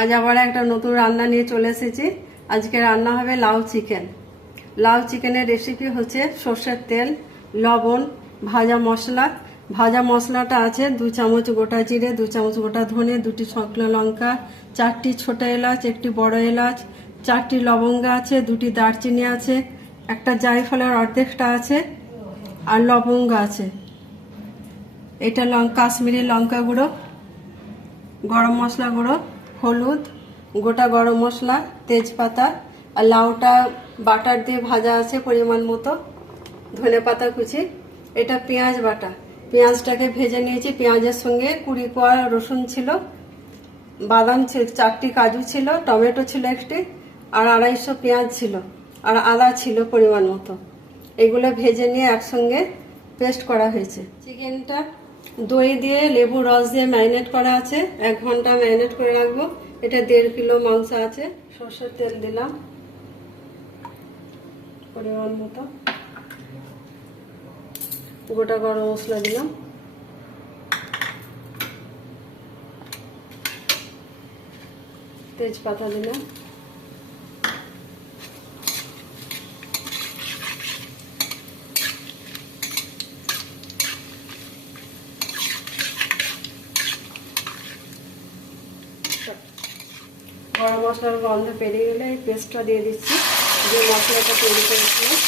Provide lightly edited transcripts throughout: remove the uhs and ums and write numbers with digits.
আজ আবার একটা নতুন রান্না নিয়ে চলে এসেছি। আজকে রান্না হবে লাউ চিকেন। লাউ চিকেনের রেসিপি হচ্ছে সর্ষের তেল, লবণ, ভাজা মশলা। ভাজা মশলাটা আছে 2 চামচ গোটা জিরে, 2 চামচ গোটা ধনে, 2টি শুকনো লঙ্কা, 4টি ছোট এলাচ, 1টি বড় এলাচ, 4টি লবঙ্গ আছে, 2টি দারচিনি আছে, একটা জায়ফলের অর্ধেকটা আছে, আর লবঙ্গ আছে। এটা কাশ্মীরি লঙ্কা গুঁড়ো, গরম মশলা গুঁড়ো, হলুদ, গোটা গরম মশলা, তেজপাতা, আর লাউটা বাটার দিয়ে ভাজা আছে পরিমাণ মতো, ধনে পাতা কুচি। এটা পেঁয়াজ বাটা। পেঁয়াজটাকে ভেজে নিয়েছি। পেঁয়াজের সঙ্গে 20 কোয়া রসুন ছিল, বাদাম ছিল, 4টি কাজু ছিল, টমেটো ছিল 1টি, আর 250 পেঁয়াজ ছিল, আর আদা ছিল পরিমাণ মতো। এগুলো ভেজে নিয়ে একসঙ্গে পেস্ট করা হয়েছে। চিকেনটা দই দিয়ে লেবু রস দিয়ে ম্যারিনেট করা আছে, 1 ঘন্টা ম্যারিনেট করে রাখবো। এটা 1.5 কিলো মাংস আছে। সরষের তেল দিলাম পরিমাণ মতো, গোটা গরম মশলা দিলাম, তেজপাতা দিলাম, গরম মশলার গন্ধ পেরিয়ে গেলে এই পেস্টটা দিয়ে দিচ্ছি, যে মশলাটা তৈরি করেছিলাম।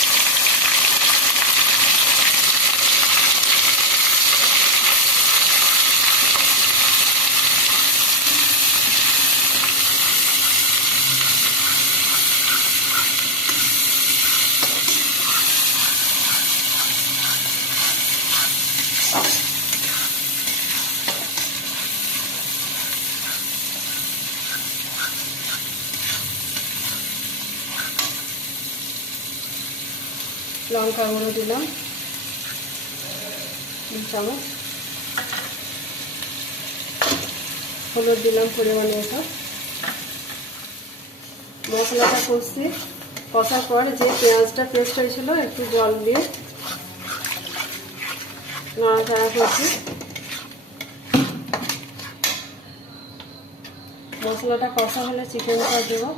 লঙ্কা গুঁড়ো দিলাম 2 চামচ, হলুদ দিলাম পরিমাণ মতো। মশলাটা কষার পর যে পেঁয়াজটা পেস্ট হয়েছিল একটু জল দিয়ে নাড়াচাড়া করছি। মশলাটা কষা হলে চিকেনটা দেবো।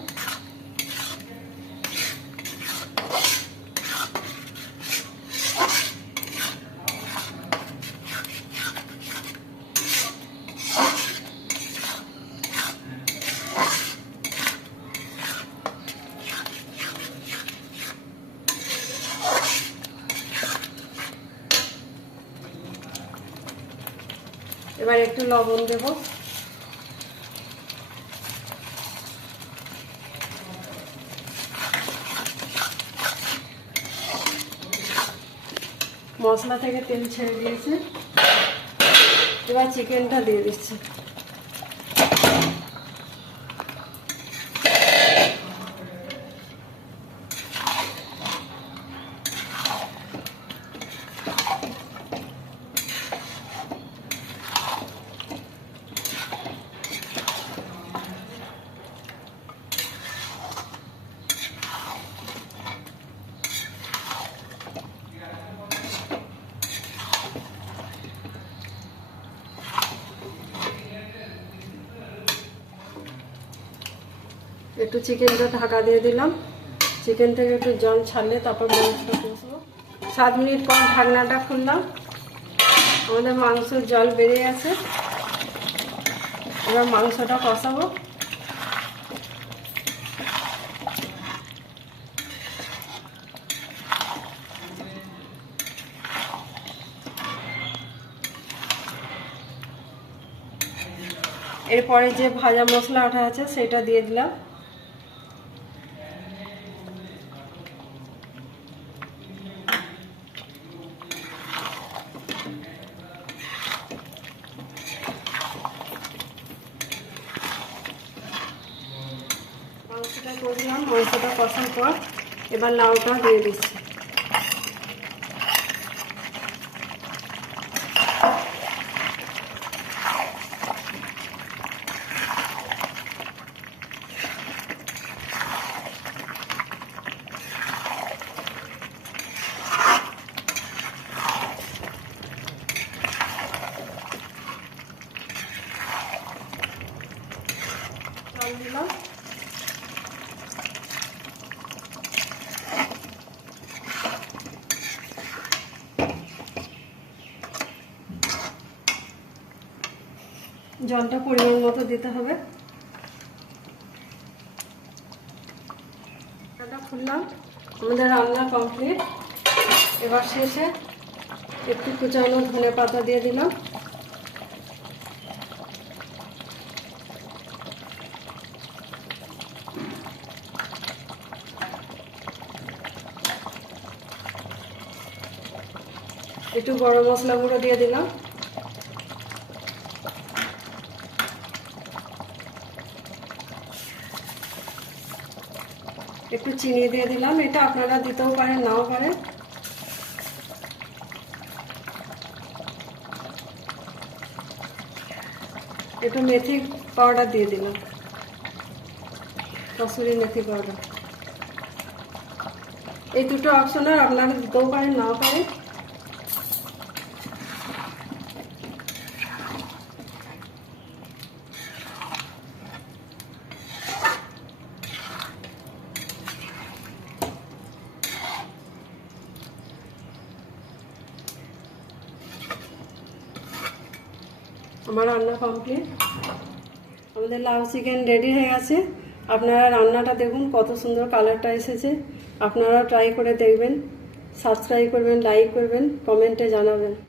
এবার একটু লবণ দেব, মশলা থেকে তেল ছেড়ে দিয়েছে। এবার চিকেনটা দিয়ে দিচ্ছি। একটু চিকেনটা ঢাকা দিয়ে দিলাম। চিকেন থেকে একটু জল ছাড়লে তারপর মাংসটা কষবো। 7 মিনিট পর ঢাকনাটা খুললাম। আমাদের মাংসের জল বেরিয়ে আছে। এবার মাংসটা কষাবো। এরপরে যে ভাজা মশলাটা আছে সেটা দিয়ে দিলাম। মাংসটা করলাম। মাংসটা কষার পর এবার লাউটা দিয়ে দিচ্ছি। জল দিলাম। জলটা পরিমাণ মতো দিতে হবে। খুললাম, আমাদের রান্না কমপ্লিট। এবার শেষে একটু কুচানো ধনে পাতা দিয়ে দিলাম। একটু গরম মশলা গুঁড়ো দিয়ে দিলাম। একটু চিনি দিয়ে দিলাম, এটা আপনারা দিতেও পারেন নাও পারেন। একটু মেথি পাউডার দিয়ে দিলাম, কসুরি মেথি পাউডার। এই দুটো অপশনাল, আপনারা দিতেও পারেন নাও পারেন। আমার রান্না কমপ্লিট, আমাদের লাউ চিকেন রেডি হয়ে গেছে। আপনারা রান্নাটা দেখুন কত সুন্দর কালারটা এসেছে। আপনারা ট্রাই করে দেখবেন, সাবস্ক্রাইব করবেন, লাইক করবেন, কমেন্টে জানাবেন।